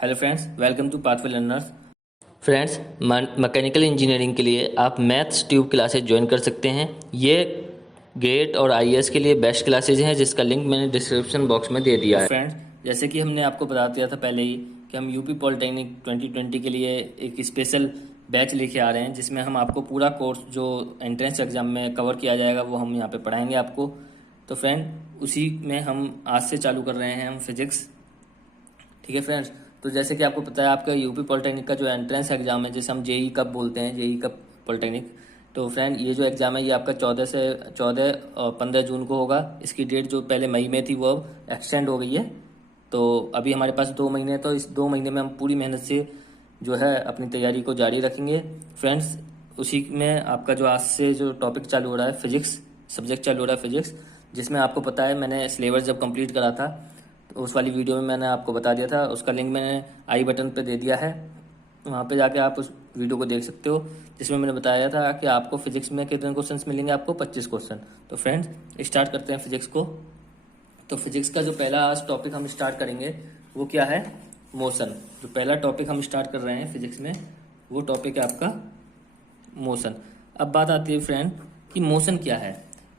Hello friends, welcome to Pathway Learners. Friends, mechanical engineering के लिए आप मैथ्स ट्यूब क्लासेज ज्वाइन कर सकते हैं। ये गेट और आईएएस के लिए बेस्ट क्लासेज हैं, जिसका लिंक मैंने डिस्क्रिप्शन बॉक्स में दे दिया है। फ्रेंड्स, जैसे कि हमने आपको बता दिया था पहले ही कि हम यूपी पॉलिटेक्निक 2020 के लिए एक स्पेशल बैच लेके आ रहे हैं, जिसमें हम आपको पूरा कोर्स जो एंट्रेंस एग्जाम में कवर किया जाएगा वो हम यहाँ पे पढ़ाएंगे आपको। तो फ्रेंड, उसी में हम आज से चालू कर रहे हैं हम फिजिक्स। ठीक है फ्रेंड्स, तो जैसे कि आपको पता है आपका यूपी पॉलिटेक्निक का जो एंट्रेंस एग्जाम है, जिसे हम जेई कप बोलते हैं, जेई कप पॉलिटेक्निक। तो फ्रेंड, ये जो एग्ज़ाम है ये आपका 14 और 15 जून को होगा। इसकी डेट जो पहले मई में थी वो अब एक्सटेंड हो गई है। तो अभी हमारे पास 2 महीने हैं, तो इस 2 महीने में हम पूरी मेहनत से जो है अपनी तैयारी को जारी रखेंगे फ्रेंड्स। उसी में आपका जो आज से जो टॉपिक चालू हो रहा है फिजिक्स, सब्जेक्ट चालू हो रहा है फिजिक्स, जिसमें आपको पता है मैंने सिलेबस जब कंप्लीट करा था तो उस वाली वीडियो में मैंने आपको बता दिया था। उसका लिंक मैंने आई बटन पे दे दिया है, वहाँ पे जाके आप उस वीडियो को देख सकते हो, जिसमें मैंने बताया था कि आपको फिजिक्स में कितने क्वेश्चंस मिलेंगे। आपको 25 क्वेश्चन। तो फ्रेंड्स, स्टार्ट करते हैं फिजिक्स को। तो फिजिक्स का जो पहला आज टॉपिक हम स्टार्ट करेंगे वो क्या है? मोशन। जो पहला टॉपिक हम स्टार्ट कर रहे हैं फिजिक्स में वो टॉपिक है आपका मोशन। अब बात आती है फ्रेंड कि मोशन क्या है।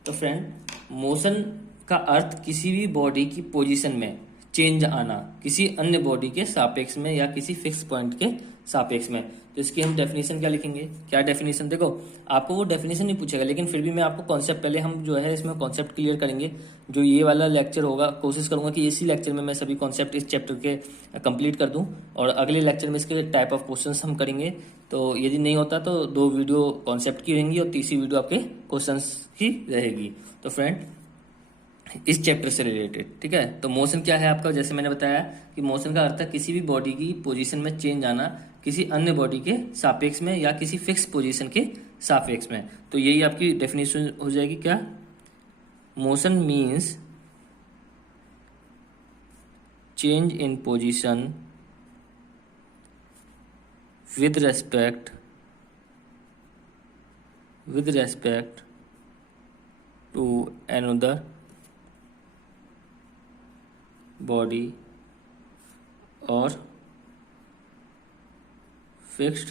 तो फ्रेंड, मोशन का अर्थ किसी भी बॉडी की पोजीशन में चेंज आना किसी अन्य बॉडी के सापेक्ष में या किसी फिक्स पॉइंट के सापेक्ष में। तो इसकी हम डेफिनेशन क्या लिखेंगे? क्या डेफिनेशन? देखो, आपको वो डेफिनेशन नहीं पूछेगा, लेकिन फिर भी मैं आपको कॉन्सेप्ट पहले हम जो है इसमें कॉन्सेप्ट क्लियर करेंगे। जो ये वाला लेक्चर होगा, कोशिश करूंगा कि इसी लेक्चर में मैं सभी कॉन्सेप्ट इस चैप्टर के कंप्लीट कर दूं, और अगले लेक्चर में इसके टाइप ऑफ क्वेश्चंस हम करेंगे। तो यदि नहीं होता तो 2 वीडियो कॉन्सेप्ट की रहेंगी और तीसरी वीडियो आपके क्वेश्चंस की रहेगी। तो फ्रेंड, इस चैप्टर से रिलेटेड, ठीक है। तो मोशन क्या है आपका? जैसे मैंने बताया कि मोशन का अर्थ है किसी भी बॉडी की पोजीशन में चेंज आना किसी अन्य बॉडी के सापेक्ष में या किसी फिक्स पोजीशन के सापेक्ष में। तो यही आपकी डेफिनेशन हो जाएगी। क्या? Motion means change in position with respect to another body और फिक्स्ड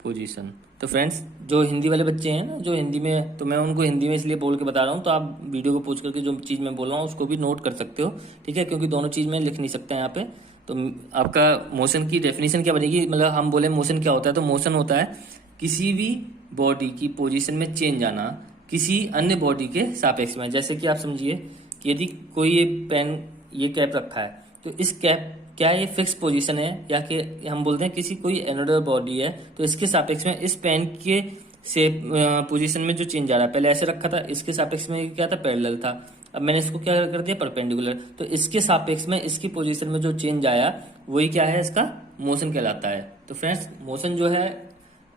पोजीशन। तो फ्रेंड्स, जो हिंदी वाले बच्चे हैं ना, जो हिंदी में, तो मैं उनको हिंदी में इसलिए बोल के बता रहा हूँ, तो आप वीडियो को पूछ करके जो चीज़ मैं बोल रहा हूँ उसको भी नोट कर सकते हो, ठीक है, क्योंकि दोनों चीज़ मैं लिख नहीं सकता यहाँ पे। तो आपका मोशन की डेफिनेशन क्या बनेगी? मतलब हम बोले मोशन क्या होता है, तो मोशन होता है किसी भी बॉडी की पोजीशन में चेंज आना किसी अन्य बॉडी के सापेक्ष में। जैसे कि आप समझिए कि यदि कोई ये पेन, ये कैप रखा है, तो इस कैप, क्या ये फिक्स पोजीशन है या कि हम बोलते हैं किसी कोई एनोडर बॉडी है, तो इसके सापेक्ष में इस पेन के से पोजीशन में जो चेंज आ रहा है, पहले ऐसे रखा था, इसके सापेक्ष में क्या था? पैरेलल था। अब मैंने इसको क्या कर दिया? परपेंडिकुलर। तो इसके सापेक्ष में इसकी पोजीशन में जो चेंज आया वही क्या है? इसका मोशन कहलाता है। तो फ्रेंड्स, मोशन जो है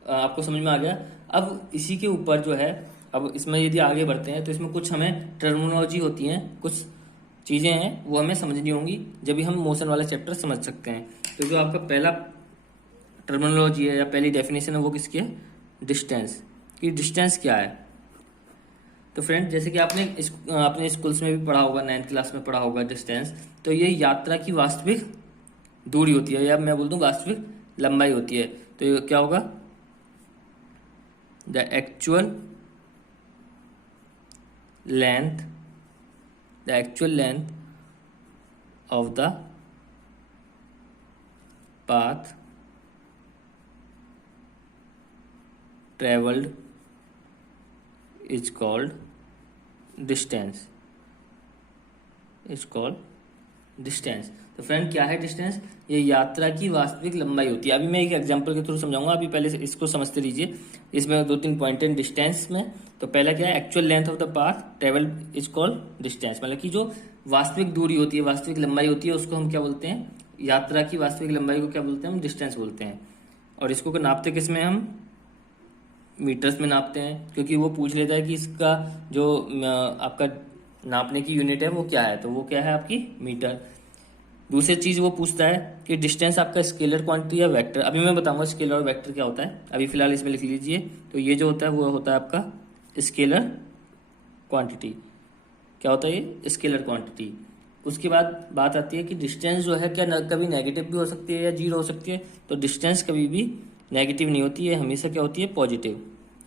आपको समझ में आ गया। अब इसी के ऊपर जो है, अब इसमें यदि आगे बढ़ते हैं तो इसमें कुछ हमें टर्मिनोलॉजी होती है, कुछ चीज़ें हैं वो हमें समझनी होंगी, जब भी हम मोशन वाला चैप्टर समझ सकते हैं। तो जो आपका पहला टर्मिनोलॉजी है या पहली डेफिनेशन है वो किसकी है? डिस्टेंस की। डिस्टेंस क्या है? तो फ्रेंड, जैसे कि आपने स्कूल्स में भी पढ़ा होगा, 9th क्लास में पढ़ा होगा डिस्टेंस। तो ये यात्रा की वास्तविक दूरी होती है, या मैं बोल दूं वास्तविक लंबाई होती है। तो ये क्या होगा? The actual length of the path traveled is called distance। तो फ्रेंड, क्या है डिस्टेंस? ये यात्रा की वास्तविक लंबाई होती है। अभी मैं एक एग्जांपल के थ्रू समझाऊंगा, अभी पहले से इसको समझते लीजिए। इसमें 2-3 पॉइंट हैं डिस्टेंस में। तो पहला क्या है? Actual length of the path travel is called distance. मतलब कि जो वास्तविक दूरी होती है, वास्तविक लंबाई होती है, उसको हम क्या बोलते हैं? यात्रा की वास्तविक लंबाई को क्या बोलते हैं? हम डिस्टेंस बोलते हैं। और इसको नापते किस में? हम मीटर्स में नापते हैं, क्योंकि वो पूछ लेता है कि इसका जो आपका नापने की यूनिट है वो क्या है, तो वो क्या है? आपकी मीटर। दूसरी चीज वो पूछता है कि डिस्टेंस आपका स्केलर क्वांटिटी या वेक्टर। अभी मैं बताऊंगा स्केलर और वेक्टर क्या होता है, अभी फिलहाल इसमें लिख लीजिए। तो ये जो होता है वो होता है आपका स्केलर क्वांटिटी। क्या होता है ये? Scalar quantity. उसके बाद बात आती है कि डिस्टेंस जो है क्या कभी नेगेटिव भी हो सकती है या जीरो हो सकती है। तो डिस्टेंस कभी भी नेगेटिव नहीं होती है, हमेशा क्या होती है, positive.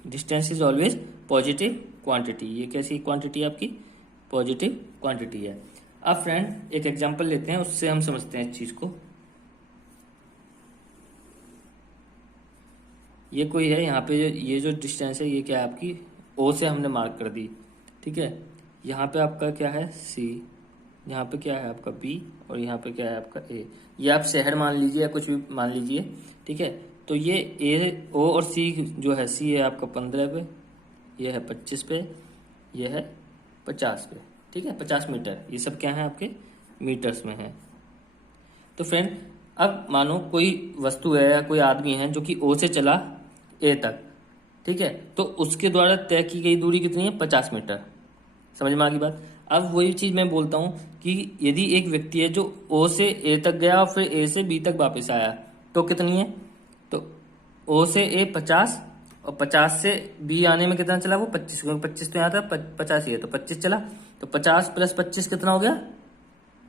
Distance is always positive quantity. ये कैसी क्वांटिटी है आपकी, पॉजिटिव क्वांटिटी है। अब फ्रेंड एक एग्जांपल लेते हैं, उससे हम समझते हैं इस चीज को। ये कोई है यहाँ पे, ये जो डिस्टेंस है ये क्या है आपकी, ओ से हमने मार्क कर दी, ठीक है। यहाँ पे आपका क्या है, सी, यहाँ पे क्या है आपका बी, और यहाँ पे क्या है आपका ए। ये आप शहर मान लीजिए या कुछ भी मान लीजिए, ठीक है। तो ये ए, ओ और सी जो है, सी है आपका 15 पे, ये है 25 पे, ये है 50 पे, ठीक है, 50 मीटर। ये सब क्या है आपके मीटर्स में है। तो फ्रेंड अब मानो कोई वस्तु है या कोई आदमी है जो कि ओ से चला ए तक, ठीक है। तो उसके द्वारा तय की गई दूरी कितनी है, 50 मीटर। समझ में आ गई बात। अब वही चीज मैं बोलता हूं कि यदि एक व्यक्ति है जो ओ से ए तक गया और फिर ए से बी तक वापस आया, तो कितनी है, तो ओ से ए 50 और 50 से बी आने में कितना चला, वो 25, क्योंकि 25 तो यहाँ था, 50 ही है, तो 25 चला। तो 50 प्लस 25 कितना हो गया,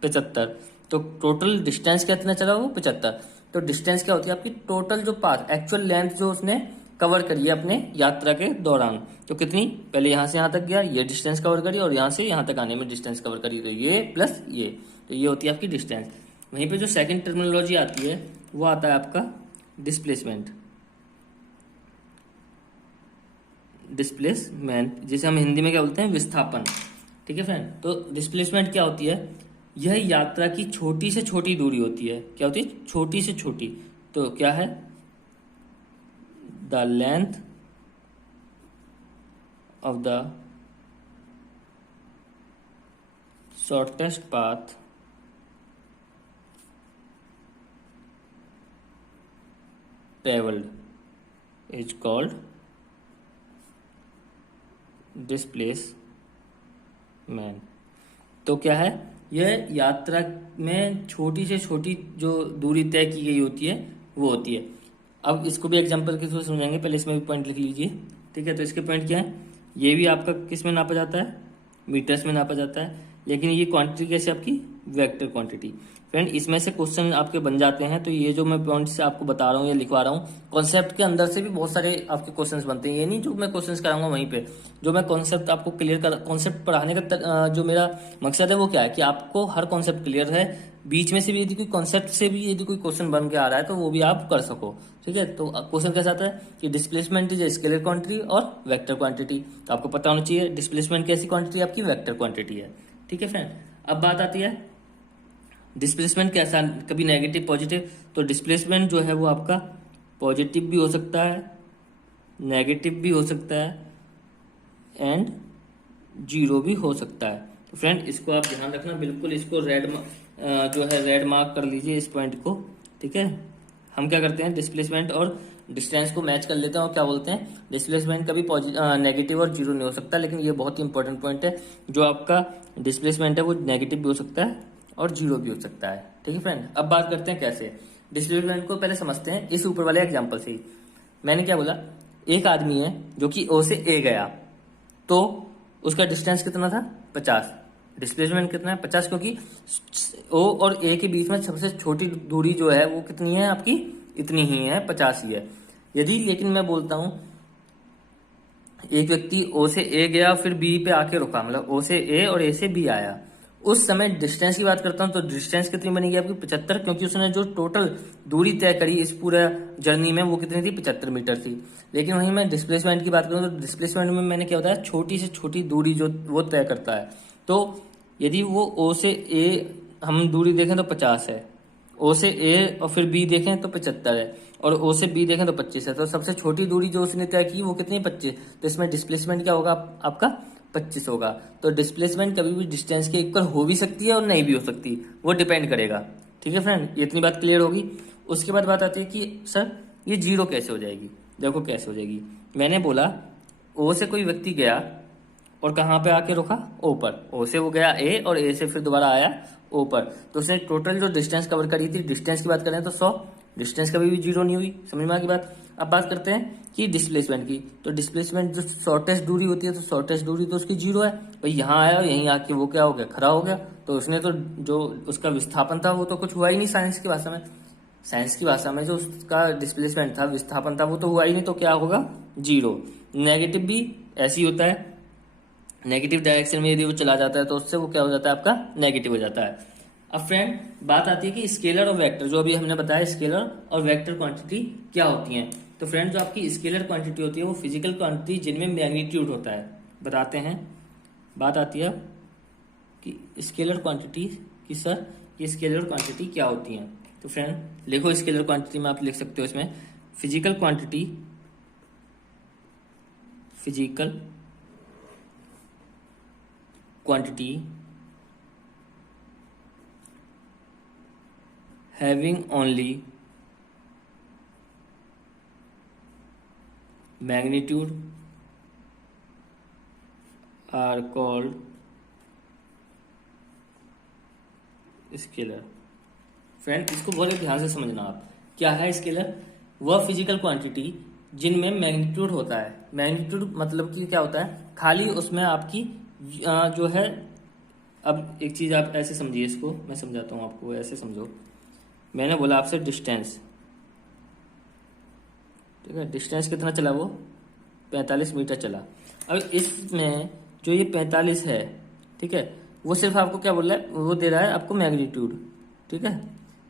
75। तो टोटल डिस्टेंस कितना चला, वो 75। तो डिस्टेंस क्या होती है आपकी, टोटल जो पाथ, एक्चुअल लेंथ जो उसने कवर करी है अपने यात्रा के दौरान। तो कितनी, पहले यहां से यहां तक गया, ये डिस्टेंस कवर करी, और यहां से यहां तक आने में डिस्टेंस कवर करी, तो ये प्लस ये, तो ये होती है आपकी डिस्टेंस। वहीं पे जो सेकंड टर्मिनोलॉजी आती है वो आता है आपका डिस्प्लेसमेंट। डिस्प्लेसमेंट जिसे हम हिंदी में क्या बोलते हैं, विस्थापन, ठीक है फ्रेंड। तो डिस्प्लेसमेंट क्या होती है, यह यात्रा की छोटी से छोटी दूरी होती है। क्या होती है, छोटी से छोटी। तो क्या है, the length of the shortest path travelled is called displacement. तो क्या है, यह यात्रा में छोटी से छोटी जो दूरी तय की गई होती है वो होती है। अब इसको भी एग्जांपल के थ्रू समझाएंगे, पहले इसमें भी पॉइंट लिख लीजिए, ठीक है। तो इसके पॉइंट क्या है, ये भी आपका किस में नापा जाता है, मीटर्स में नापा जाता है, लेकिन ये क्वांटिटी कैसे आपकी, वेक्टर क्वांटिटी। फ्रेंड इसमें से क्वेश्चन आपके बन जाते हैं। तो ये जो मैं पॉइंट से आपको बता रहा हूँ या लिखवा रहा हूँ, कॉन्सेप्ट के अंदर से भी बहुत सारे आपके क्वेश्चंस बनते हैं। ये नहीं जो मैं क्वेश्चंस कराऊंगा वहीं पे, जो मैं कॉन्सेप्ट आपको क्लियर कर, कॉन्सेप्ट पढ़ाने का जो मेरा मकसद है वो क्या है कि आपको हर कॉन्सेप्ट क्लियर है, बीच में से भी यदि कोई कॉन्सेप्ट से भी यदि कोई क्वेश्चन बन के आ रहा है तो वो भी आप कर सको, ठीक है। तो क्वेश्चन कैसा आता है कि डिस्प्लेसमेंट इज स्केलर क्वांटिटी और वेक्टर क्वांटिटी। तो आपको पता होना चाहिए डिस्प्लेसमेंट कैसी क्वांटिटी आपकी, वेक्टर क्वांटिटी है, ठीक है फ्रेंड। अब बात आती है डिस्प्लेसमेंट कैसा, कभी नेगेटिव पॉजिटिव। तो डिस्प्लेसमेंट जो है वो आपका पॉजिटिव भी हो सकता है, नेगेटिव भी हो सकता है, एंड जीरो भी हो सकता है। तो फ्रेंड इसको आप ध्यान रखना बिल्कुल, इसको रेड जो है रेड मार्क कर लीजिए इस पॉइंट को, ठीक है। हम क्या करते हैं, डिस्प्लेसमेंट और डिस्टेंस को मैच कर लेते हैं और क्या बोलते हैं, डिस्प्लेसमेंट कभी नेगेटिव और जीरो नहीं हो सकता। लेकिन ये बहुत ही इंपॉर्टेंट पॉइंट है, जो आपका डिस्प्लेसमेंट है वो नेगेटिव भी हो सकता है और जीरो भी हो सकता है, ठीक है फ्रेंड। अब बात करते हैं कैसे, डिस्प्लेसमेंट को पहले समझते हैं इस ऊपर वाले एग्जांपल से ही। मैंने क्या बोला, एक आदमी है जो कि ओ से ए गया, तो उसका डिस्टेंस कितना था, 50। डिस्प्लेसमेंट कितना है, 50, क्योंकि ओ और ए के बीच में सबसे छोटी दूरी जो है वो कितनी है आपकी, इतनी ही है, 50 ही है। यदि लेकिन मैं बोलता हूं एक व्यक्ति ओ से ए गया फिर बी पे आके रुका, मतलब ओ से ए और ए से बी आया, उस समय डिस्टेंस की बात करता हूं तो डिस्टेंस कितनी बनेगी आपकी, 75, क्योंकि उसने जो टोटल दूरी तय करी इस पूरा जर्नी में वो कितनी थी, 75 मीटर थी। लेकिन वहीं मैं डिस्प्लेसमेंट की बात करूं तो डिस्प्लेसमेंट में मैंने क्या बताया, छोटी से छोटी दूरी जो वो तय करता है। तो यदि वो ओ से ए हम दूरी देखें तो 50 है, ओ से ए और फिर बी देखें तो 75 है, और ओ से बी देखें तो 25 है। तो सबसे छोटी दूरी जो उसने तय की वो कितनी है, 25। तो इसमें डिस्प्लेसमेंट क्या होगा आपका, 25 होगा। तो डिस्प्लेसमेंट कभी भी डिस्टेंस के इक्वल हो भी सकती है और नहीं भी हो सकती, वो डिपेंड करेगा, ठीक है फ्रेंड। ये इतनी बात क्लियर होगी। उसके बाद बात आती है कि सर ये जीरो कैसे हो जाएगी। देखो कैसे हो जाएगी, मैंने बोला ओ से कोई व्यक्ति गया और कहाँ पे आके रुका, ओ पर। ओ से वो गया ए और ए से फिर दोबारा आया ओ पर, तो उसने टोटल जो डिस्टेंस कवर करी थी, डिस्टेंस की बात करें तो 100, डिस्टेंस कभी भी जीरो नहीं हुई, समझ में आ गई बात। अब बात करते हैं कि डिस्प्लेसमेंट की। तो डिस्प्लेसमेंट जो शॉर्टेस्ट दूरी होती है, तो शॉर्टेस्ट दूरी तो उसकी 0 है। भाई यहाँ आया, यहीं आके वो क्या हो गया, खड़ा हो गया, तो उसने तो जो उसका विस्थापन था वो तो कुछ हुआ ही नहीं। साइंस की भाषा में, साइंस की भाषा में जो उसका डिस्प्लेसमेंट था, विस्थापन था, वो तो हुआ ही नहीं, तो क्या होगा, 0। नेगेटिव भी ऐसे ही होता है, नेगेटिव डायरेक्शन में यदि वो चला जाता है तो उससे वो क्या हो जाता है, आपका नेगेटिव हो जाता है। अब फ्रेंड बात आती है कि स्केलर और वेक्टर, जो अभी हमने बताया स्केलर और वेक्टर क्वांटिटी क्या होती हैं। तो फ्रेंड जो आपकी स्केलर क्वांटिटी होती है वो फिजिकल क्वांटिटी जिनमें मैग्नीट्यूड होता है, बताते हैं। बात आती है कि स्केलर क्वांटिटी की सर ये स्केलर क्वांटिटी क्या होती हैं। तो फ्रेंड लिखो, स्केलर क्वांटिटी में आप लिख सकते हो इसमें physical quantity, physical quantity having only magnitude are called scalar. Friend इसको बहुत ध्यान से समझना आप, क्या है स्केलर, वह फिजिकल क्वांटिटी जिनमें मैग्नीट्यूड होता है। मैग्नीट्यूड मतलब कि क्या होता है, खाली उसमें आपकी जो है, अब एक चीज आप ऐसे समझिए, इसको मैं समझाता हूँ आपको, ऐसे समझो। मैंने बोला आपसे डिस्टेंस, ठीक है, डिस्टेंस कितना चला वो, 45 मीटर चला। अब इसमें जो ये 45 है, ठीक है, वो सिर्फ आपको क्या बोल रहा है, वो दे रहा है आपको मैग्नीट्यूड, ठीक है,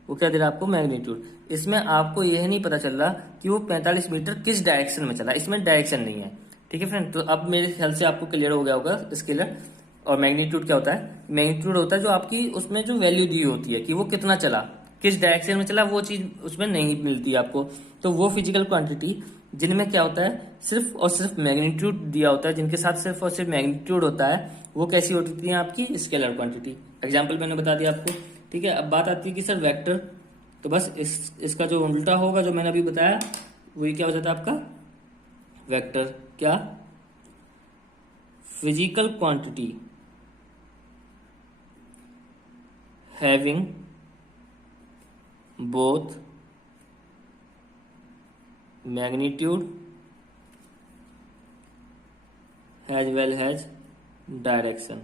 वो क्या दे रहा है आपको, मैग्नीट्यूड। इसमें आपको यह नहीं पता चल रहा कि वो 45 मीटर किस डायरेक्शन में चला, इसमें डायरेक्शन नहीं है, ठीक है फ्रेंड। तो अब मेरे ख्याल से आपको क्लियर हो गया होगा स्केलर और मैग्नीट्यूड क्या होता है। मैग्नीट्यूड होता है जो आपकी उसमें जो वैल्यू दी होती है कि वो कितना चला, किस डायरेक्शन में चला, वो चीज उसमें नहीं मिलती आपको। तो वो फिजिकल क्वांटिटी जिनमें क्या होता है, सिर्फ और सिर्फ मैग्नीट्यूड दिया होता है, जिनके साथ सिर्फ और सिर्फ मैग्नीट्यूड होता है, वो कैसी होती है आपकी, स्केलर क्वांटिटी। एग्जाम्पल मैंने बता दिया आपको, ठीक है। अब बात आती है कि सर वेक्टर, तो बस इसका जो उल्टा होगा जो मैंने अभी बताया, वही क्या हो जाता है आपका वेक्टर। क्या, physical quantity having both magnitude as well as direction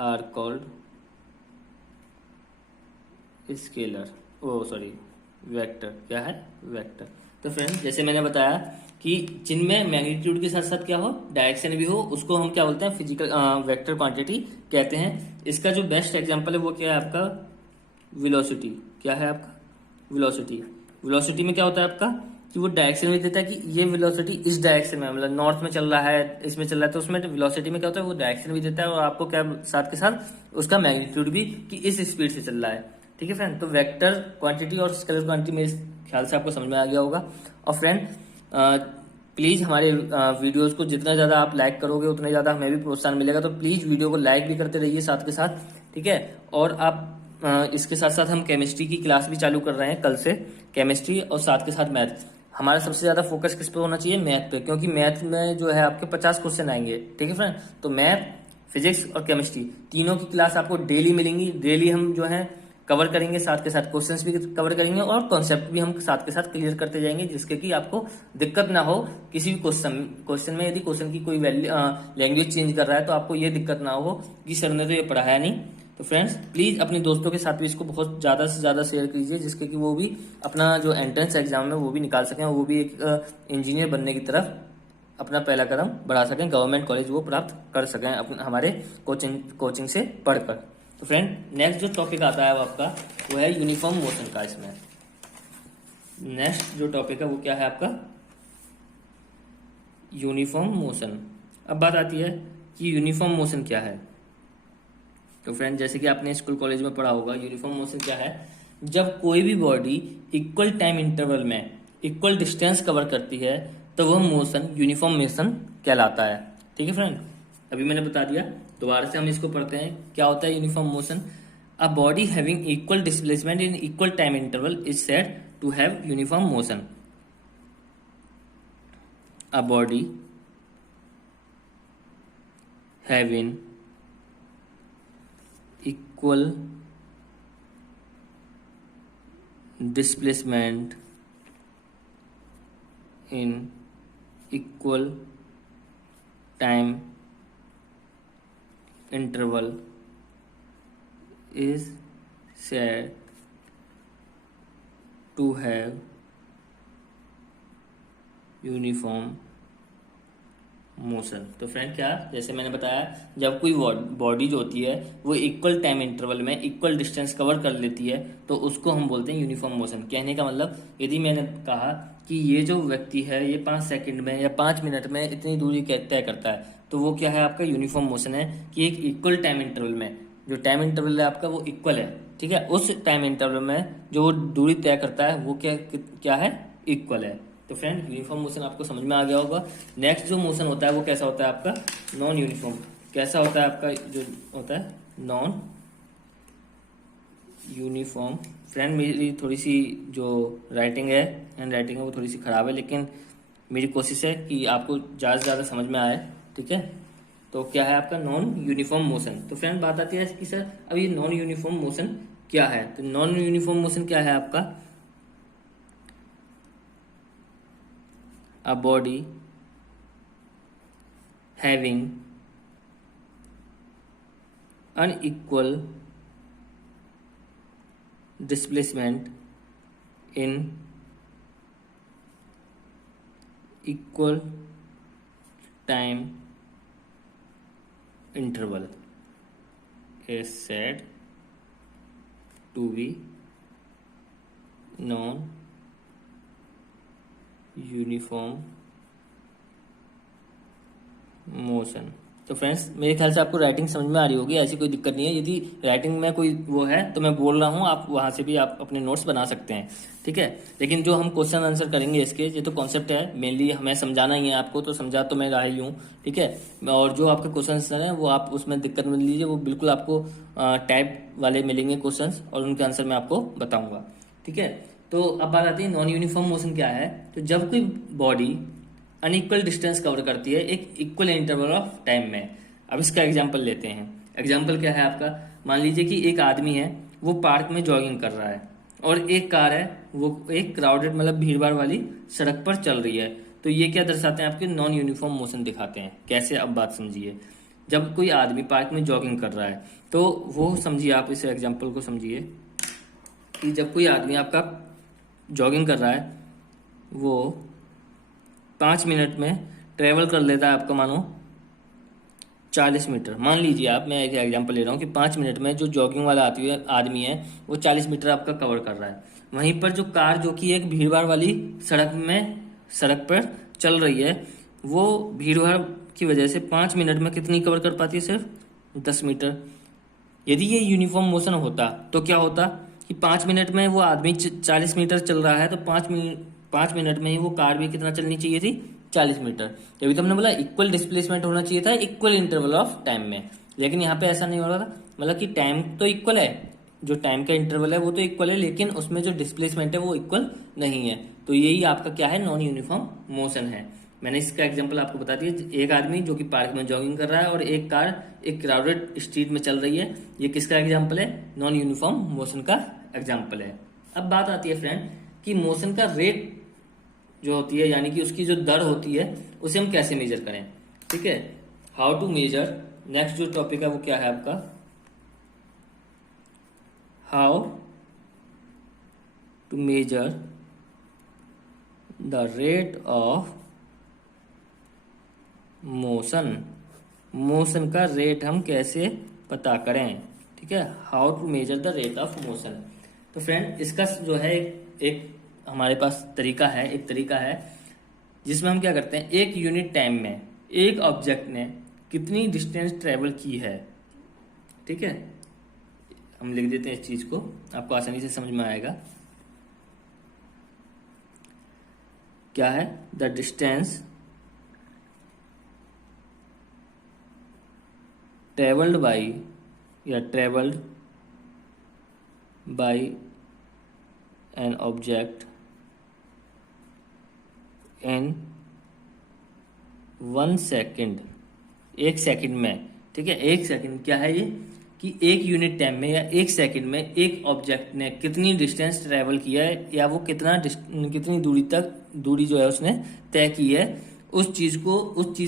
are called scalar, oh sorry vector. क्या है, वेक्टर। तो फ्रेंड जैसे मैंने बताया कि जिनमें मैग्नीट्यूड के साथ साथ क्या हो, डायरेक्शन भी हो, उसको हम क्या बोलते हैं, फिजिकल वेक्टर क्वांटिटी कहते हैं। इसका जो बेस्ट एग्जांपल है वो क्या है आपका, वेलोसिटी। क्या है आपका, वेलोसिटी। वेलोसिटी में क्या होता है आपका कि वो डायरेक्शन भी देता है कि ये वेलोसिटी इस डायरेक्शन में, मतलब नॉर्थ में चल रहा है, इसमें चल रहा है, तो उसमें वेलोसिटी में क्या होता है, वो डायरेक्शन भी देता है और आपको क्या साथ के साथ उसका मैग्नीट्यूड भी कि इस स्पीड से चल रहा है, ठीक है फ्रेंड। तो वेक्टर क्वांटिटी और स्केलर क्वांटिटी मेरे ख्याल से आपको समझ में आ गया होगा। और फ्रेंड प्लीज हमारे वीडियोस को जितना ज्यादा आप लाइक करोगे उतना ज्यादा हमें भी प्रोत्साहन मिलेगा, तो प्लीज वीडियो को लाइक भी करते रहिए साथ के साथ, ठीक है। और आप इसके साथ साथ हम केमिस्ट्री की क्लास भी चालू कर रहे हैं कल से, केमिस्ट्री और साथ के साथ मैथ। हमारा सबसे ज्यादा फोकस किस पे होना चाहिए, मैथ पे, क्योंकि मैथ में जो है आपके 50 क्वेश्चन आएंगे, ठीक है फ्रेंड। तो मैथ, फिजिक्स और केमिस्ट्री तीनों की क्लास आपको डेली मिलेंगी। डेली हम जो है कवर करेंगे, साथ के साथ क्वेश्चंस भी कवर करेंगे और कॉन्सेप्ट भी हम साथ के साथ क्लियर करते जाएंगे, जिसके कि आपको दिक्कत ना हो किसी भी क्वेश्चन में। यदि क्वेश्चन की कोई लैंग्वेज चेंज कर रहा है तो आपको ये दिक्कत ना हो कि सर ने तो ये पढ़ाया नहीं। तो फ्रेंड्स प्लीज अपने दोस्तों के साथ भी इसको बहुत ज्यादा से ज्यादा शेयर कीजिए, जिसके कि वो भी अपना जो एंट्रेंस एग्जाम है वो भी निकाल सकें, वो भी एक इंजीनियर बनने की तरफ अपना पहला कदम बढ़ा सकें, गवर्नमेंट कॉलेज वो प्राप्त कर सकें अपने हमारे कोचिंग से पढ़कर। तो फ्रेंड नेक्स्ट जो टॉपिक आता है वो आपका वो है यूनिफॉर्म मोशन का। इसमें नेक्स्ट जो टॉपिक है वो क्या है आपका, यूनिफॉर्म मोशन। अब बात आती है कि यूनिफॉर्म मोशन क्या है। तो फ्रेंड जैसे कि आपने स्कूल कॉलेज में पढ़ा होगा, यूनिफॉर्म मोशन क्या है, जब कोई भी बॉडी इक्वल टाइम इंटरवल में इक्वल डिस्टेंस कवर करती है तो वह मोशन यूनिफॉर्म मोशन कहलाता है, ठीक है फ्रेंड। अभी मैंने बता दिया, दोबारा से हम इसको पढ़ते हैं। क्या होता है uniform motion, a body having equal displacement in equal time interval is said to have uniform motion. A body having equal displacement in equal time interval is said to have uniform motion. तो friend क्या, जैसे मैंने बताया, जब कोई body जो होती है वो इक्वल टाइम इंटरवल में इक्वल डिस्टेंस कवर कर लेती है तो उसको हम बोलते हैं यूनिफॉर्म मोशन। कहने का मतलब, यदि मैंने कहा कि ये जो व्यक्ति है ये 5 सेकंड में या 5 मिनट में इतनी दूरी तय करता है, तो वो क्या है, आपका यूनिफॉर्म मोशन है कि एक इक्वल टाइम इंटरवल में, जो टाइम इंटरवल है आपका वो इक्वल है, ठीक है, उस टाइम इंटरवल में जो वो दूरी तय करता है वो क्या है, इक्वल है। तो फ्रेंड यूनिफॉर्म मोशन आपको समझ में आ गया होगा। नेक्स्ट जो मोशन होता है वो कैसा होता है आपका, नॉन यूनिफॉर्म। कैसा होता है आपका जो होता है नॉन यूनिफॉर्म। फ्रेंड मेरी थोड़ी सी जो राइटिंग है, हैंड राइटिंग है, वो थोड़ी सी खराब है, लेकिन मेरी कोशिश है कि आपको ज़्यादा से ज़्यादा समझ में आए, ठीक है। तो क्या है आपका नॉन यूनिफॉर्म मोशन। तो फ्रेंड बात आती है कि सर अब ये नॉन यूनिफॉर्म मोशन क्या है। तो नॉन यूनिफॉर्म मोशन क्या है आपका, a body having unequal displacement in equal time interval is said to be non uniform motion. तो फ्रेंड्स मेरे ख्याल से आपको राइटिंग समझ में आ रही होगी, ऐसी कोई दिक्कत नहीं है। यदि राइटिंग में कोई वो है तो मैं बोल रहा हूँ, आप वहाँ से भी आप अपने नोट्स बना सकते हैं, ठीक है। लेकिन जो हम क्वेश्चन आंसर करेंगे इसके, ये तो कॉन्सेप्ट है, मेनली हमें समझाना ही है आपको, तो समझा तो मैं रहा ही हूँ, ठीक है। और जो आपके क्वेश्चन आंसर हैं वो आप उसमें दिक्कत मत लीजिए, वो बिल्कुल आपको टाइप वाले मिलेंगे क्वेश्चन, और उनके आंसर मैं आपको बताऊँगा, ठीक है। तो अब बात आती है नॉन यूनिफॉर्म मोशन क्या है। तो जब कोई बॉडी अनइक्वल डिस्टेंस कवर करती है एक इक्वल इंटरवल ऑफ टाइम में। अब इसका एग्जांपल लेते हैं। एग्जांपल क्या है आपका, मान लीजिए कि एक आदमी है वो पार्क में जॉगिंग कर रहा है, और एक कार है वो एक क्राउडेड मतलब भीड़ भाड़ वाली सड़क पर चल रही है। तो ये क्या दर्शाते हैं, आपके नॉन यूनिफॉर्म मोशन दिखाते हैं। कैसे, अब बात समझिए। जब कोई आदमी पार्क में जॉगिंग कर रहा है तो वो समझिए, आप इस एग्जाम्पल को समझिए कि जब कोई आदमी आपका जॉगिंग कर रहा है वो 5 मिनट में ट्रेवल कर लेता है आपका मानो 40 मीटर। मान लीजिए आप, मैं एक एग्जांपल ले रहा हूँ कि 5 मिनट में जो जॉगिंग वाला आदमी है वो 40 मीटर आपका कवर कर रहा है। वहीं पर जो कार जो कि एक भीड़ भाड़ वाली सड़क पर चल रही है, वो भीड़ भाड़ की वजह से 5 मिनट में कितनी कवर कर पाती है, सिर्फ 10 मीटर। यदि ये यूनिफॉर्म मोशन होता तो क्या होता कि 5 मिनट में वो आदमी 40 मीटर चल रहा है, तो 5 मिनट में ही वो कार भी कितना चलनी चाहिए थी, 40 मीटर। तभी तो हमने बोला इक्वल डिस्प्लेसमेंट होना चाहिए था इक्वल इंटरवल ऑफ टाइम में, लेकिन यहाँ पे ऐसा नहीं हो रहा था। मतलब कि टाइम तो इक्वल है, जो टाइम का इंटरवल है वो तो इक्वल है, लेकिन उसमें जो डिस्प्लेसमेंट है वो इक्वल नहीं है। तो यही आपका क्या है, नॉन यूनिफॉर्म मोशन है। मैंने इसका एग्जांपल आपको बता दिया। एक आदमी जो कि पार्क में जॉगिंग कर रहा है और एक कार एक क्राउडेड स्ट्रीट में चल रही है, ये किसका एग्जांपल है, नॉन यूनिफॉर्म मोशन का एग्जांपल है। अब बात आती है फ्रेंड कि मोशन का रेट जो होती है, यानी कि उसकी जो दर होती है, उसे हम कैसे मेजर करें, ठीक है। How to measure. नेक्स्ट जो टॉपिक है वो क्या है आपका, how to measure the rate of motion का रेट हम कैसे पता करें, ठीक है। How to measure the rate of motion. तो फ्रेंड इसका जो है एक हमारे पास एक तरीका है जिसमें हम क्या करते हैं, एक यूनिट टाइम में एक ऑब्जेक्ट ने कितनी डिस्टेंस ट्रेवल की है, ठीक है। हम लिख देते हैं इस चीज को, आपको आसानी से समझ में आएगा। क्या है, the distance travelled by an object in 1 second, 1 second में, ठीक है। 1 सेकेंड क्या है ये, कि एक यूनिट टाइम में या एक सेकंड में एक ऑब्जेक्ट ने कितनी डिस्टेंस ट्रेवल किया है या वो कितनी दूरी जो है उसने तय की है, उस चीज़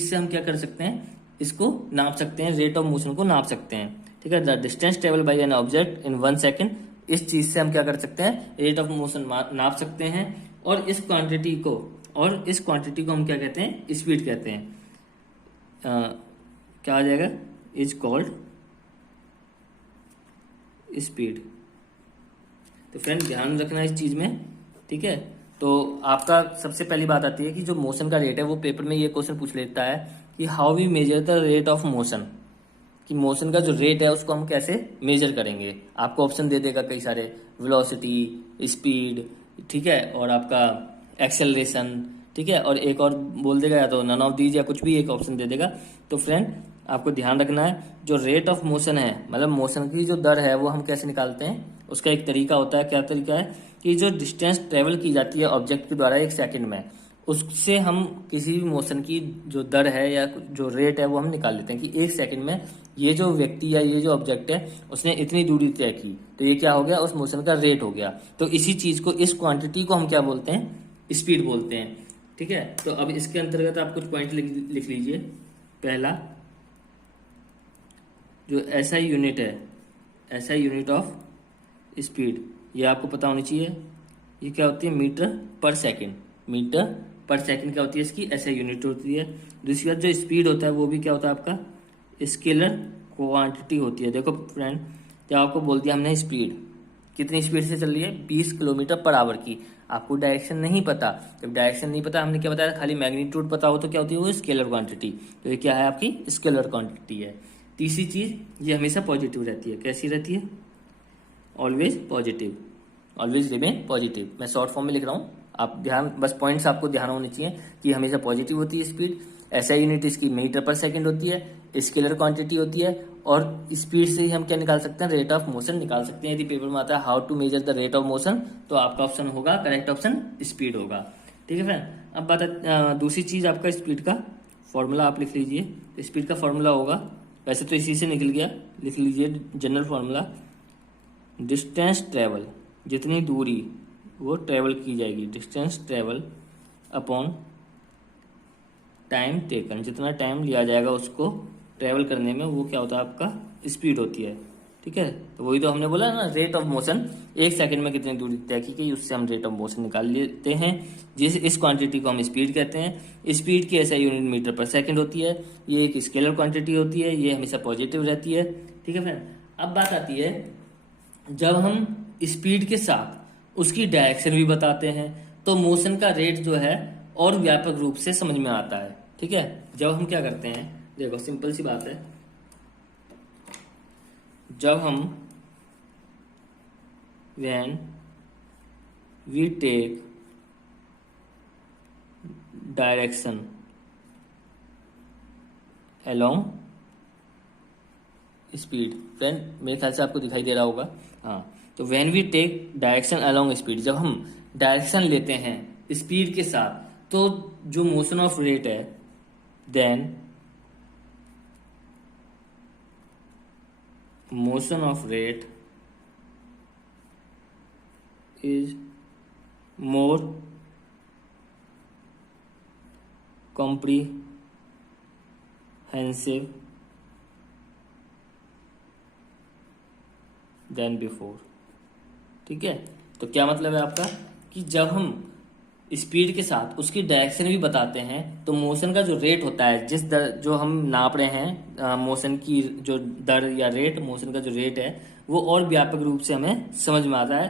से हम क्या कर सकते हैं, इसको नाप सकते हैं, रेट ऑफ मोशन को नाप सकते हैं। ठीक है, the distance travel by an object in 1 second, इस चीज़ से हम क्या कर सकते हैं, रेट ऑफ मोशन नाप सकते हैं। और इस क्वांटिटी को हम क्या कहते हैं, स्पीड कहते हैं। क्या आ जाएगा, इज कॉल्ड स्पीड। तो फ्रेंड ध्यान रखना इस चीज में। ठीक है, तो आपका सबसे पहली बात आती है कि जो मोशन का रेट है, वो पेपर में ये क्वेश्चन पूछ लेता है कि how we measure the rate of motion, कि मोशन का जो रेट है उसको हम कैसे मेजर करेंगे। आपको ऑप्शन दे देगा कई सारे, वेलोसिटी, स्पीड, ठीक है, और आपका एक्सेलरेशन, ठीक है, और एक और बोल देगा या तो नन ऑफ दीज या कुछ भी एक ऑप्शन दे देगा। तो फ्रेंड आपको ध्यान रखना है, जो रेट ऑफ मोशन है, मतलब मोशन की जो दर है, वो हम कैसे निकालते हैं, उसका एक तरीका होता है। क्या तरीका है कि जो डिस्टेंस ट्रेवल की जाती है ऑब्जेक्ट के द्वारा एक सेकंड में, उससे हम किसी भी मोशन की जो दर है या जो रेट है वो हम निकाल लेते हैं कि एक सेकंड में ये जो व्यक्ति या ये जो ऑब्जेक्ट है उसने इतनी दूरी तय की, तो ये क्या हो गया, उस मोशन का रेट हो गया। तो इसी चीज को, इस क्वांटिटी को हम क्या बोलते हैं, स्पीड बोलते हैं। ठीक है, तो अब इसके अंतर्गत आप कुछ पॉइंट लिख लीजिए। पहला, जो एसआई यूनिट है, एसआई यूनिट ऑफ स्पीड, ये आपको पता होनी चाहिए। ये क्या होती है, मीटर पर सेकंड। मीटर पर सेकंड क्या होती है, इसकी एसआई यूनिट होती है। दूसरी बात, जो स्पीड होता है वो भी क्या होता है आपका, स्केलर क्वांटिटी होती है। देखो फ्रेंड, जब आपको बोल दिया हमने स्पीड, कितनी स्पीड से चल रही है, 20 किलोमीटर पर आवर की, आपको डायरेक्शन नहीं पता। जब डायरेक्शन नहीं पता, हमने क्या बताया, खाली मैग्नीट्यूड पता हो तो क्या होती है, वो स्केलर क्वांटिटी। तो ये क्या है, आपकी स्केलर क्वांटिटी है। तीसरी चीज, ये हमेशा पॉजिटिव रहती है। कैसी रहती है, always positive, always remain positive. मैं शॉर्ट फॉर्म में लिख रहा हूँ, आप ध्यान, बस पॉइंट्स आपको ध्यान होने चाहिए कि हमेशा पॉजिटिव होती है स्पीड। एसआई यूनिट इसकी मीटर पर सेकंड होती है, स्केलर क्वांटिटी होती है, और स्पीड से ही हम क्या निकाल सकते हैं, रेट ऑफ मोशन निकाल सकते हैं। यदि पेपर में आता है how to measure the rate of motion, तो आपका ऑप्शन होगा, करेक्ट ऑप्शन स्पीड होगा। ठीक है फ्रेंड, अब बात दूसरी चीज, आपका स्पीड का फॉर्मूला आप लिख लीजिए। तो स्पीड का फॉर्मूला होगा, वैसे तो इसी से निकल गया, लिख लीजिए जनरल फॉर्मूला, डिस्टेंस ट्रेवल, जितनी दूरी वो ट्रेवल की जाएगी, distance travel upon time taken, जितना टाइम लिया जाएगा उसको ट्रेवल करने में, वो क्या होता है, आपका स्पीड होती है। ठीक है, तो वही तो हमने बोला ना, रेट ऑफ मोशन, एक सेकंड में कितनी दूरी तय की गई, उससे हम रेट ऑफ मोशन निकाल लेते हैं। इस क्वांटिटी को हम स्पीड कहते हैं। स्पीड की ऐसा यूनिट मीटर पर सेकंड होती है। ये एक स्केलर क्वांटिटी होती है, ये हमेशा पॉजिटिव रहती है। ठीक है फ्रेंड, अब बात आती है, जब हम स्पीड के साथ उसकी डायरेक्शन भी बताते हैं, तो मोशन का रेट जो है और व्यापक रूप से समझ में आता है। ठीक है, जब हम क्या करते हैं, देखो सिंपल सी बात है, जब हम when we take direction along speed, friend मेरे ख्याल से आपको दिखाई दे रहा होगा, हाँ, तो when we take direction along speed, जब हम डायरेक्शन लेते हैं स्पीड के साथ, तो जो मोशन ऑफ रेट है, then motion of rate is more comprehensive than before। ठीक है, तो क्या मतलब है आपका, कि जब हम स्पीड के साथ उसकी डायरेक्शन भी बताते हैं, तो मोशन का जो रेट होता है, जिस दर जो हम नाप रहे हैं, मोशन की जो दर या रेट, मोशन का जो रेट है, वो और व्यापक रूप से हमें समझ में आता है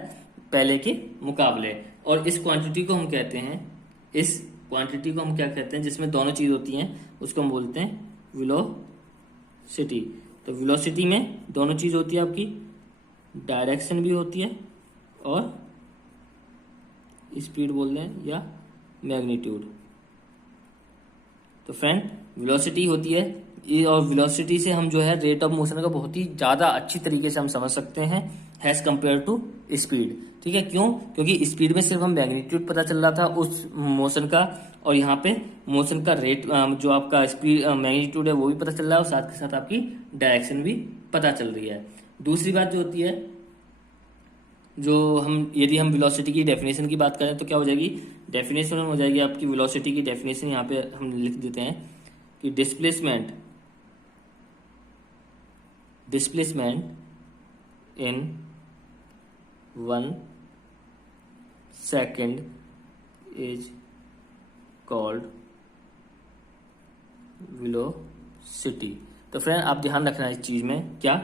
पहले के मुकाबले। और इस क्वांटिटी को हम कहते हैं, इस क्वांटिटी को हम क्या कहते हैं, जिसमें दोनों चीज होती हैं, उसको हम बोलते हैं वेलोसिटी। तो वेलोसिटी में दोनों चीज होती है, आपकी डायरेक्शन भी होती है और स्पीड बोल दें या मैग्नीट्यूड। तो फ्रेंड वेलोसिटी होती है, और वेलोसिटी से हम जो है रेट ऑफ मोशन का बहुत ही ज़्यादा अच्छी तरीके से हम समझ सकते हैं हैज़ कंपेयर टू स्पीड। ठीक है, क्यों, क्योंकि स्पीड में सिर्फ हम मैग्नीट्यूड पता चल रहा था उस मोशन का, और यहाँ पे मोशन का रेट, जो आपका स्पीड मैग्नीट्यूड है वो भी पता चल रहा है, और साथ के साथ आपकी डायरेक्शन भी पता चल रही है। दूसरी बात जो होती है, जो हम यदि हम वेलोसिटी की डेफिनेशन की बात करें तो क्या हो जाएगी, डेफिनेशन हो जाएगी आपकी वेलोसिटी की डेफिनेशन यहाँ पे हम लिख देते हैं कि displacement in 1 second is called velocity. तो फ्रेंड आप ध्यान रखना इस चीज में क्या,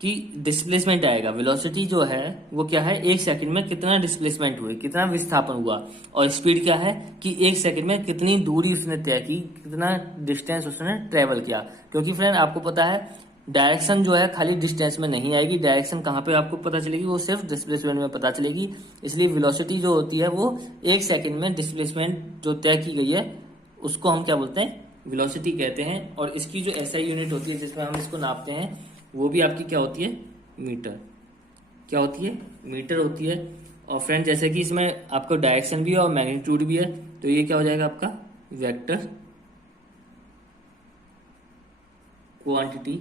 कि डिस्प्लेसमेंट आएगा, वेलोसिटी जो है वो क्या है, 1 सेकंड में कितना डिस्प्लेसमेंट हुई, कितना विस्थापन हुआ, और स्पीड क्या है कि 1 सेकंड में कितनी दूरी उसने तय की, कितना डिस्टेंस उसने ट्रेवल किया। क्योंकि फ्रेंड आपको पता है डायरेक्शन जो है खाली डिस्टेंस में नहीं आएगी, डायरेक्शन कहाँ पे आपको पता चलेगी, वो सिर्फ डिस्प्लेसमेंट में पता चलेगी। इसलिए वेलोसिटी जो होती है वो 1 सेकंड में डिस्प्लेसमेंट जो तय की गई है उसको हम क्या बोलते हैं, वेलोसिटी कहते हैं। और इसकी जो एसआई यूनिट होती है जिसमें हम इसको नापते हैं वो भी आपकी क्या होती है, मीटर। क्या होती है, मीटर होती है। और फ्रेंड जैसे कि इसमें आपको डायरेक्शन भी है और मैग्नीट्यूड भी है, तो ये क्या हो जाएगा आपका vector quantity.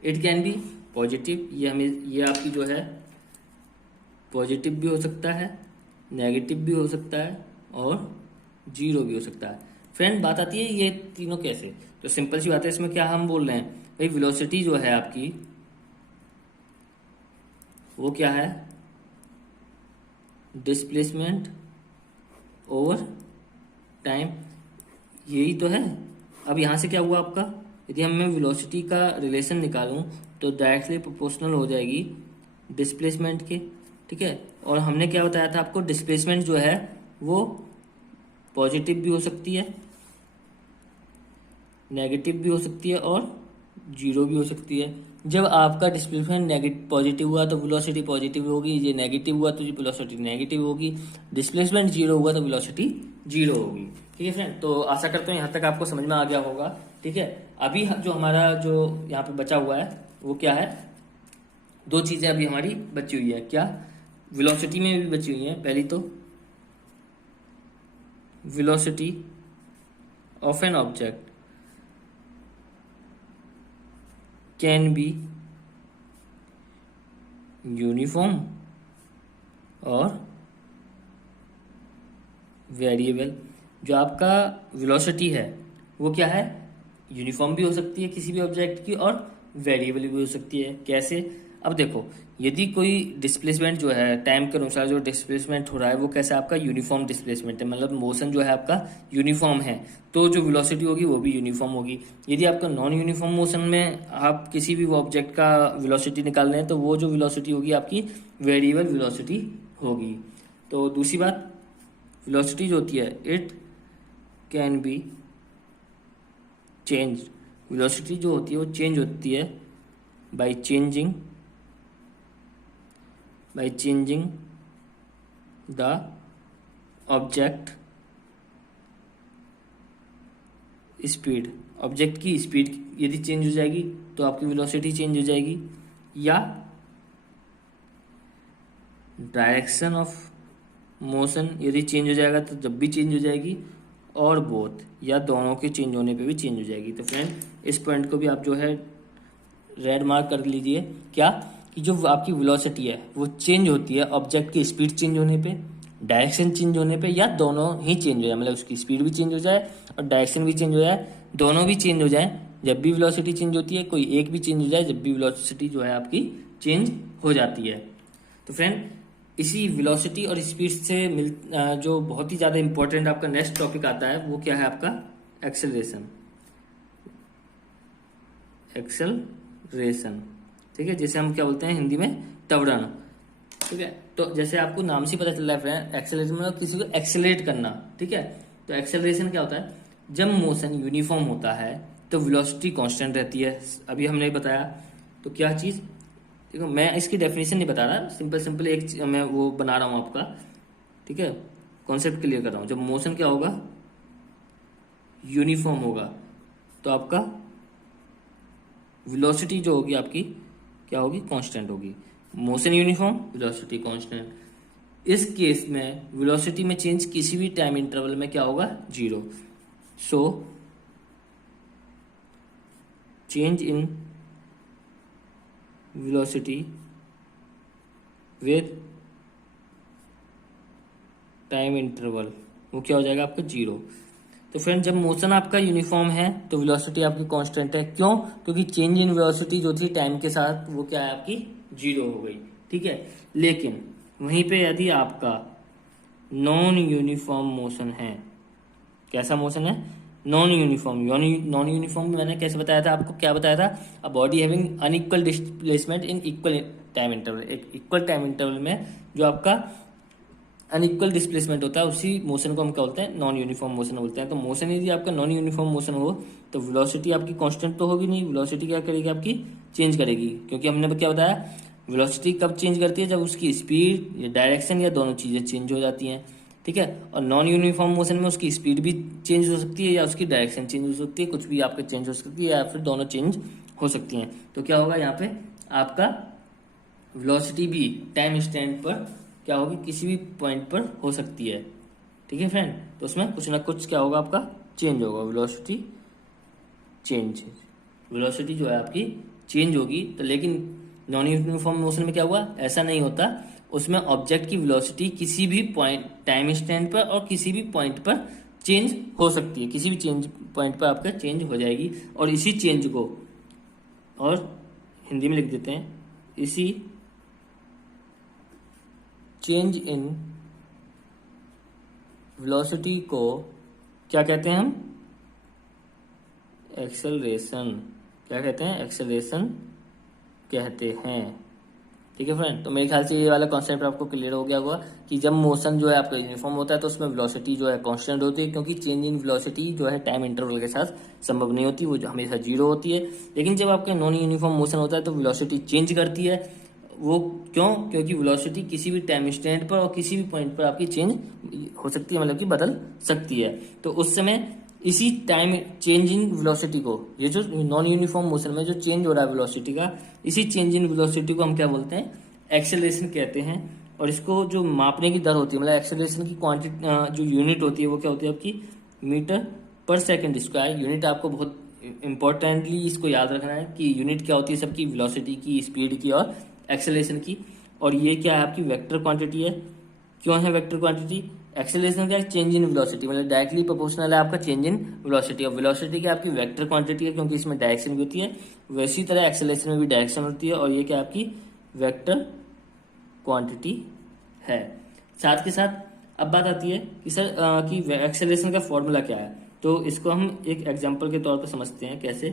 It can be positive, ये आपकी जो है पॉजिटिव भी हो सकता है, नेगेटिव भी हो सकता है और जीरो भी हो सकता है। फ्रेंड बात आती है ये तीनों कैसे, तो सिंपल सी बात है, इसमें क्या हम बोल रहे हैं भाई, वेलोसिटी जो है आपकी वो क्या है, डिस्प्लेसमेंट ओवर टाइम, यही तो है। अब यहां से क्या हुआ आपका, यदि मैं वेलोसिटी का रिलेशन निकालूं तो डायरेक्टली प्रोपोर्शनल हो जाएगी डिस्प्लेसमेंट के, ठीक है। और हमने क्या बताया था आपको, डिस्प्लेसमेंट जो है वो पॉजिटिव भी हो सकती है, नेगेटिव भी हो सकती है और जीरो भी हो सकती है। जब आपका डिस्प्लेसमेंट नेगेटिव पॉजिटिव हुआ तो वेलोसिटी पॉजिटिव होगी, ये नेगेटिव हुआ तो वेलोसिटी नेगेटिव होगी, डिस्प्लेसमेंट जीरो हुआ तो वेलोसिटी जीरो होगी। ठीक है फ्रेंड, तो आशा करते हैं यहाँ तक आपको समझ में आ गया होगा। ठीक है, अभी जो हमारा जो यहाँ पे बचा हुआ है वो क्या है, 2 चीजें अभी हमारी बची हुई है। क्या, वेलोसिटी में भी बची हुई है। पहली तो velocity of an object can be uniform और वेरिएबल। जो आपका वेलोसिटी है वो क्या है, यूनिफॉर्म भी हो सकती है किसी भी ऑब्जेक्ट की और वेरिएबल भी हो सकती है। कैसे, अब देखो, यदि कोई डिस्प्लेसमेंट जो है टाइम के अनुसार जो डिस्प्लेसमेंट हो रहा है वो कैसा आपका यूनिफॉर्म डिस्प्लेसमेंट है, मतलब मोशन जो है आपका यूनिफॉर्म है, तो जो वेलोसिटी होगी वो भी यूनिफॉर्म होगी। यदि आपका नॉन यूनिफॉर्म मोशन में आप किसी भी ऑब्जेक्ट का वेलोसिटी निकाल रहे हैं तो वो जो वेलोसिटी होगी आपकी वेरिएबल वेलोसिटी होगी। तो दूसरी बात, वेलोसिटी जो होती है it can be change, velocity जो होती है वो चेंज होती है by changing the object speed. Object की स्पीड यदि चेंज हो जाएगी तो आपकी वेलोसिटी चेंज हो जाएगी, या डायरेक्शन ऑफ मोशन यदि चेंज हो जाएगा तो जब भी चेंज हो जाएगी, और बोथ या दोनों के चेंज होने पे भी चेंज हो जाएगी। तो फ्रेंड इस पॉइंट को भी आप जो है रेड मार्क कर लीजिए, क्या कि जो आपकी वेलोसिटी है वो चेंज होती है ऑब्जेक्ट की स्पीड चेंज होने पे, डायरेक्शन चेंज होने पे, या दोनों ही चेंज हो जाए, मतलब उसकी स्पीड भी चेंज हो जाए और डायरेक्शन भी चेंज हो जाए, दोनों भी चेंज हो जाए। जब भी वेलोसिटी चेंज होती है कोई एक भी चेंज हो जाए, जब भी वेलोसिटी जो है आपकी चेंज हो जाती है। तो फ्रेंड इसी वेलोसिटी और स्पीड से जो बहुत ही ज़्यादा इंपॉर्टेंट आपका नेक्स्ट टॉपिक आता है वो क्या है आपका एक्सेलरेशन। ठीक है, जैसे हम क्या बोलते हैं हिंदी में त्वरण। ठीक है, तो जैसे आपको नाम से पता चल रहा है फ्रेंड, एक्सेलरेशन मतलब किसी को एक्सेलरेट करना। ठीक है, तो एक्सेलरेशन क्या होता है, जब मोशन यूनिफॉर्म होता है तो वेलोसिटी कांस्टेंट रहती है। अभी हमने बताया, तो क्या चीज़, देखो मैं इसकी डेफिनेशन नहीं बता रहा, सिंपल एक मैं वो बना रहा हूँ आपका। ठीक है, कॉन्सेप्ट क्लियर कर रहा हूँ। जब मोशन क्या होगा, यूनिफॉर्म होगा, तो आपका वेलोसिटी जो होगी आपकी क्या होगी, कांस्टेंट होगी। Motion uniform, velocity constant. इस केस में वेलोसिटी में चेंज किसी भी टाइम इंटरवल में क्या होगा, zero. So change in velocity with time interval, वो क्या हो जाएगा आपका 0। तो फ्रेंड जब मोशन आपका यूनिफॉर्म है तो वेलोसिटी आपकी कांस्टेंट है, क्यों? क्योंकि चेंज इन वेलोसिटी जो थी टाइम के साथ वो क्या है आपकी 0 हो गई, ठीक है। लेकिन वहीं पे यदि आपका नॉन यूनिफॉर्म मोशन है, कैसा मोशन है? Non uniform. नॉन यूनिफॉर्म मैंने कैसे बताया था आपको, क्या बताया था? अ body having unequal displacement in equal time interval. एक इक्वल टाइम इंटरवल में जो आपका अनइक्वल डिस्प्लेसमेंट होता है उसी मोशन को हम क्या बोलते हैं? नॉन यूनिफॉर्म मोशन बोलते हैं। तो मोशन यदि आपका नॉन यूनिफॉर्म मोशन हो तो वेलोसिटी आपकी कांस्टेंट तो होगी नहीं, वेलोसिटी क्या करेगी आपकी? चेंज करेगी। क्योंकि हमने क्या बताया, वेलोसिटी कब चेंज करती है? जब उसकी स्पीड या डायरेक्शन या दोनों चीजें चेंज हो जाती हैं, ठीक है। और नॉन यूनिफॉर्म मोशन में उसकी स्पीड भी चेंज हो सकती है या उसकी डायरेक्शन चेंज हो सकती है, कुछ भी आपका चेंज हो सकती है या फिर दोनों चेंज हो सकती हैं। तो क्या होगा यहाँ पे आपका वेलोसिटी भी टाइम इंस्टेंट पर क्या होगी? किसी भी पॉइंट पर हो सकती है, ठीक है फ्रेंड। तो उसमें कुछ ना कुछ क्या होगा आपका चेंज होगा, वेलोसिटी चेंज, वेलोसिटी जो है आपकी चेंज होगी। तो लेकिन नॉन यूनिफॉर्म मोशन में क्या हुआ? ऐसा नहीं होता, उसमें ऑब्जेक्ट की वेलोसिटी किसी भी पॉइंट टाइम इंस्टेंट पर और किसी भी पॉइंट पर चेंज हो सकती है, किसी भी चेंज पॉइंट पर आपका चेंज हो जाएगी। और इसी चेंज को और हिंदी में लिख देते हैं, इसी चेंज इन वेलोसिटी को क्या कहते हैं हम? एक्सेलरेशन। क्या कहते हैं? एक्सेलरेशन कहते हैं, ठीक है फ्रेंड। तो मेरे ख्याल से ये वाला कॉन्सेप्ट आपको क्लियर हो गया होगा कि जब मोशन जो है आपका यूनिफॉर्म होता है तो उसमें वेलोसिटी जो है कांस्टेंट होती है, क्योंकि चेंज इन वेलोसिटी जो है टाइम इंटरवल के साथ संभव नहीं होती, वो जो हमेशा 0 होती है। लेकिन जब आपका नॉन यूनिफॉर्म मोशन होता है तो वेलोसिटी चेंज करती है। वो क्यों? क्योंकि वेलोसिटी किसी भी टाइम इंस्टेंट पर और किसी भी पॉइंट पर आपकी चेंज हो सकती है, मतलब कि बदल सकती है। तो उस समय इसी टाइम चेंज इन वेलोसिटी को, ये जो नॉन यूनिफॉर्म मोशन में जो चेंज हो रहा है वेलोसिटी का, इसी चेंज इन वेलोसिटी को हम क्या बोलते हैं? एक्सेलरेशन कहते हैं। और इसको जो मापने की दर होती है, मतलब एक्सेलरेशन की क्वांटिटी जो यूनिट होती है वो क्या होती है आपकी? मीटर पर सेकंड स्क्वायर। यूनिट आपको बहुत इंपॉर्टेंटली इसको याद रखना है कि यूनिट क्या होती है सबकी? वेलोसिटी की, स्पीड की और एक्सेलरेशन की। और ये क्या है आपकी? वेक्टर क्वांटिटी है। क्यों है वेक्टर क्वांटिटी? एक्सेलरेशन क्या है? चेंज इन वेलोसिटी, मतलब डायरेक्टली प्रोपोर्शनल है आपका चेंज इन वेलोसिटी। और वेलोसिटी क्या आपकी? वेक्टर क्वांटिटी है, क्योंकि इसमें डायरेक्शन भी होती है। वैसी तरह एक्सेलरेशन में भी डायरेक्शन होती है, और ये क्या आपकी? वेक्टर क्वांटिटी है। साथ के साथ अब बात आती है कि सर कि एक्सेलरेशन का फॉर्मूला क्या है। तो इसको हम एक एग्जांपल के तौर पर समझते हैं। कैसे?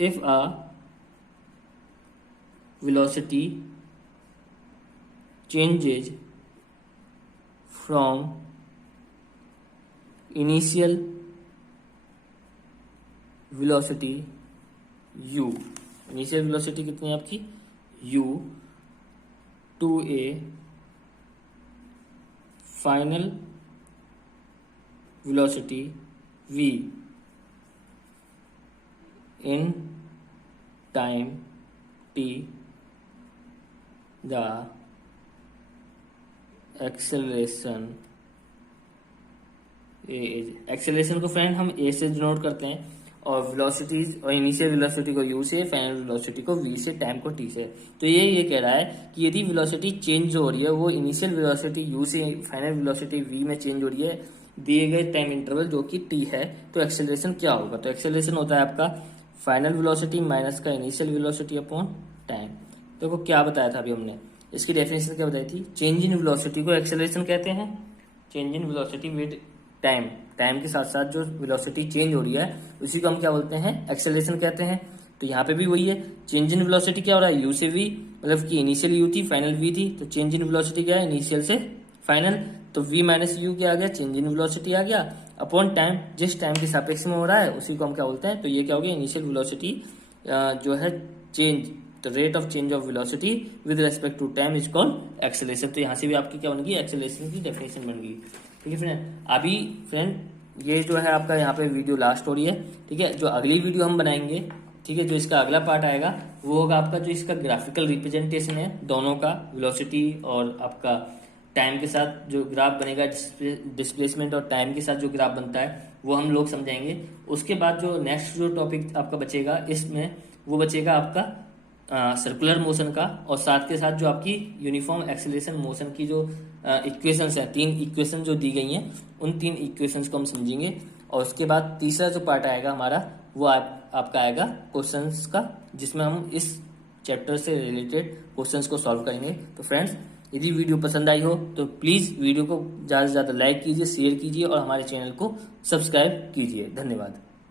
If a velocity changes from initial velocity u, initial velocity कितनी है आपकी? u, to a final velocity v in time t, the acceleration acceleration को फ्रेंड हम a से डिनोट करते हैं, और वेलोसिटीज और इनिशियल वेलोसिटी को u से, फाइनल वेलोसिटी को v से, टाइम को t से। तो ये कह रहा है कि यदि वेलोसिटी चेंज हो रही है, वो इनिशियल वेलोसिटी u से फाइनल वेलोसिटी v में चेंज हो रही है दिए गए टाइम इंटरवल जो कि t है, तो एक्सेलरेशन क्या होगा? तो एक्सेलरेशन होता है आपका फाइनल वेलोसिटी माइनस का इनिशियल वेलोसिटी अपॉन टाइम। देखो क्या बताया था अभी हमने, इसकी डेफिनेशन क्या बताई थी? चेंज इन वेलोसिटी को एक्सेलरेशन कहते हैं। Change in velocity with time, time के साथ साथ जो वेलोसिटी चेंज हो रही है उसी को हम क्या बोलते हैं? एक्सेलरेशन कहते हैं। तो यहाँ पे भी वही है, चेंज इन वेलोसिटी क्या हो रहा है? u से v, मतलब कि इनिशियल u थी, फाइनल v थी, तो चेंज इन वेलोसिटी क्या है? इनिशियल से फाइनल। तो v माइनस यू क्या आ गया? चेंज इन वेलोसिटी आ गया, अपॉन टाइम, जिस टाइम के सापेक्ष में हो रहा है उसी को हम क्या बोलते हैं? तो ये क्या हो गया? इनिशियल वेलोसिटी जो है change, the rate of change of velocity with respect to time is called acceleration. तो यहाँ से भी आपकी क्या बनेगी? एक्सेलरेशन की डेफिनेशन बन गई, ठीक है फ्रेंड। अभी फ्रेंड ये जो है आपका यहाँ पे वीडियो लास्ट हो रही है, ठीक है। जो अगली वीडियो हम बनाएंगे, ठीक है, जो इसका अगला पार्ट आएगा वो होगा आपका जो इसका ग्राफिकल रिप्रेजेंटेशन है दोनों का, वेलोसिटी और आपका टाइम के साथ जो ग्राफ बनेगा, डिस्प्लेसमेंट और टाइम के साथ जो ग्राफ बनता है वो हम लोग समझाएंगे। उसके बाद जो नेक्स्ट जो टॉपिक आपका बचेगा इसमें, वो बचेगा आपका सर्कुलर मोशन का, और साथ के साथ जो आपकी यूनिफॉर्म एक्सेलरेशन मोशन की जो इक्वेशंस हैं, 3 इक्वेशन जो दी गई हैं, उन 3 इक्वेशंस को हम समझेंगे। और उसके बाद तीसरा जो पार्ट आएगा हमारा, वो आपका आएगा क्वेश्चंस का, जिसमें हम इस चैप्टर से रिलेटेड क्वेश्चंस को सॉल्व करेंगे। तो फ्रेंड्स, यदि वीडियो पसंद आई हो तो प्लीज़ वीडियो को ज़्यादा से ज़्यादा लाइक कीजिए, शेयर कीजिए और हमारे चैनल को सब्सक्राइब कीजिए। धन्यवाद।